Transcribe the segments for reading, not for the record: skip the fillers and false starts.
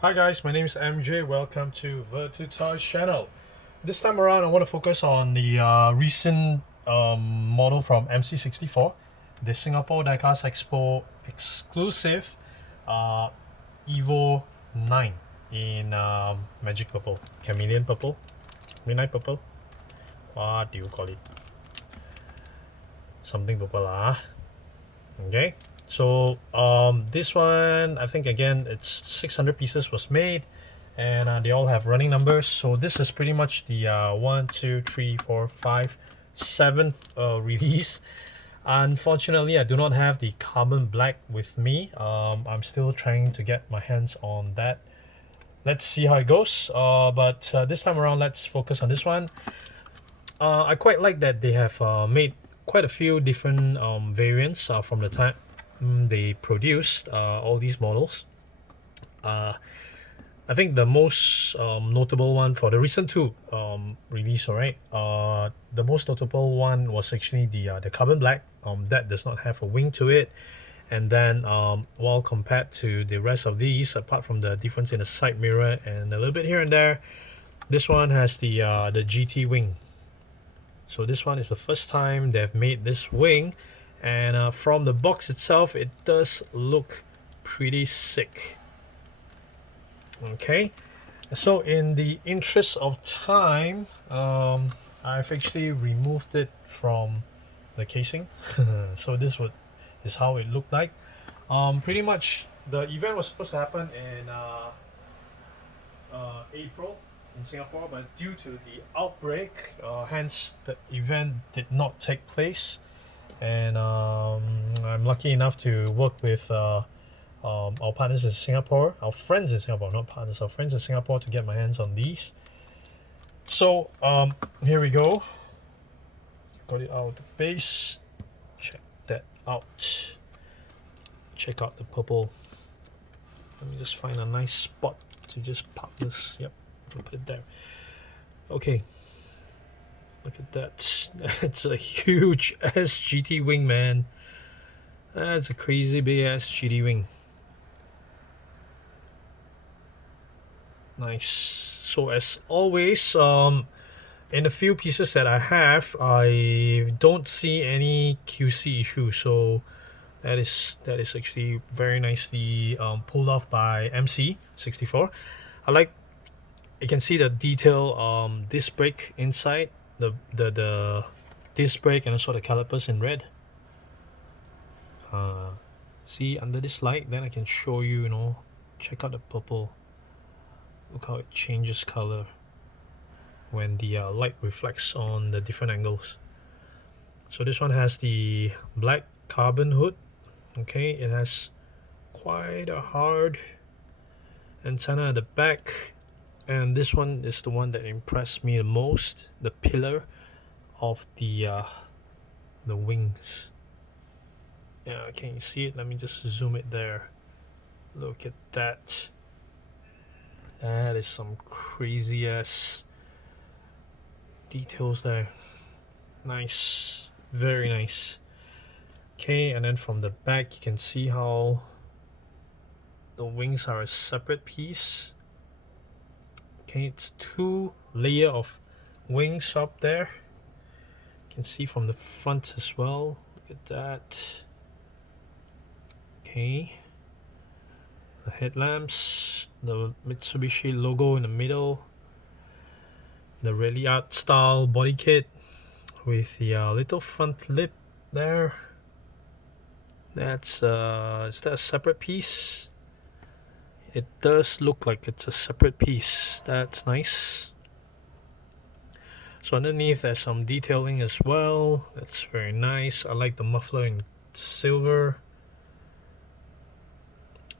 Hi guys, my name is MJ. Welcome to Toys channel. This time around, I want to focus on the recent model from MC64, the Singapore DieCast Expo exclusive uh, Evo 9 in Magic Purple, Chameleon Purple, Midnight Purple. What do you call it? Something purple lah. Okay. So this one, I think again, it's 600 pieces was made, and they all have running numbers. So this is pretty much the 1, 2, 3, 4, 5, 7th release. Unfortunately, I do not have the carbon black with me. I'm still trying to get my hands on that. Let's see how it goes. But this time around, let's focus on this one. I quite like that they have made quite a few different variants from the time they produced all these models. I think the most notable one for the recent two release, alright. The most notable one was actually the carbon black. That does not have a wing to it, and then while compared to the rest of these, apart from the difference in the side mirror and a little bit here and there, this one has the GT wing. So this one is the first time they've made this wing, and from the box itself, it does look pretty sick. Okay, so in the interest of time, I've actually removed it from the casing. So this is how it looked like. Pretty much the event was supposed to happen in April in Singapore, but due to the outbreak, hence the event did not take place. And I'm lucky enough to work with our partners in Singapore, our friends in Singapore, not partners, our friends in Singapore, to get my hands on these. So here we go. Got it out of the base. Check that out. Check out the purple. Let me just find a nice spot to just pop this. Yep, put it there. Okay. Look at that. That's a huge SGT wing, man. That's a crazy big SGT wing. Nice. So as always, in the few pieces that I have, I don't see any QC issue. So that is actually very nicely pulled off by MC64. I like, you can see the detail disc brake inside, the disc brake, and also the calipers in red. See under this light, then I can show you, check out the purple. Look how it changes color when the light reflects on the different angles. So this one has the black carbon hood. Okay, it has quite a hard antenna at the back, and this one is the one that impressed me the most, the pillar of the wings. Yeah, can you see it? Let me just zoom it there. Look at that. That is some crazy ass details there. Nice, very nice. Okay, and then from the back you can see how the wings are a separate piece. Okay, it's 2 layers of wings up there. You can see from the front as well. Look at that. Okay, the headlamps, the Mitsubishi logo in the middle, the Rally Art style body kit with the little front lip there. That's is that a separate piece? It does look like it's a separate piece. That's nice. So underneath there's some detailing as well. That's very nice. I like the muffler in silver.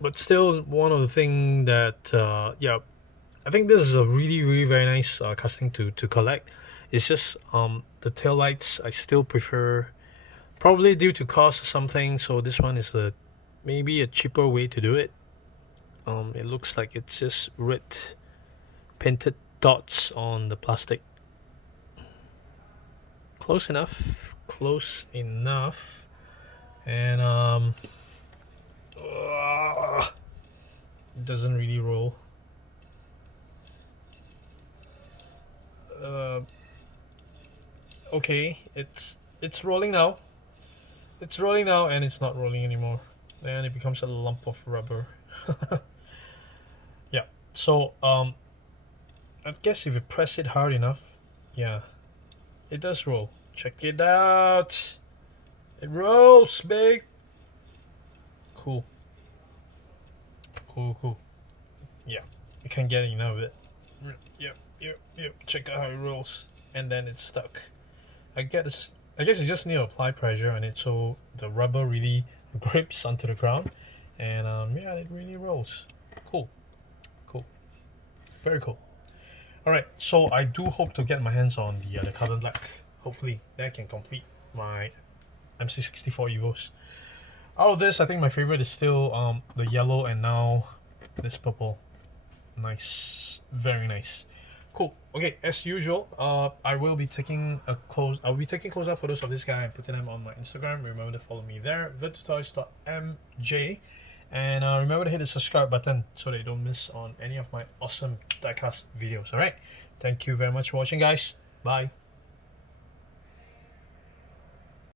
But still, one of the things that yeah, I think this is a really very nice casting to collect. It's just the tail lights I still prefer, probably due to cost or something. So this one is maybe a cheaper way to do it. It looks like it's just red painted dots on the plastic. Close enough, and it doesn't really roll. okay, it's rolling now. It's rolling now, and it's not rolling anymore. Then it becomes a lump of rubber. Yeah. So I guess if you press it hard enough, yeah, it does roll. Check it out. It rolls, babe. Cool. Cool. Yeah, you can't get enough of it. Yep. Check out how it rolls, and then it's stuck. I guess you just need to apply pressure on it so the rubber really grips onto the ground, and yeah, it really rolls. Cool, very cool. All right, so I do hope to get my hands on the carbon black. Hopefully, that can complete my MC64 Evos. Out of this, I think my favorite is still the yellow, and now this purple. Nice, very nice. Cool. Okay, as usual, I'll be taking close-up photos of this guy and putting them on my Instagram. Remember to follow me there, virtutoys.mj, and remember to hit the subscribe button so that you don't miss on any of my awesome diecast videos. All right, thank you very much for watching, guys. Bye.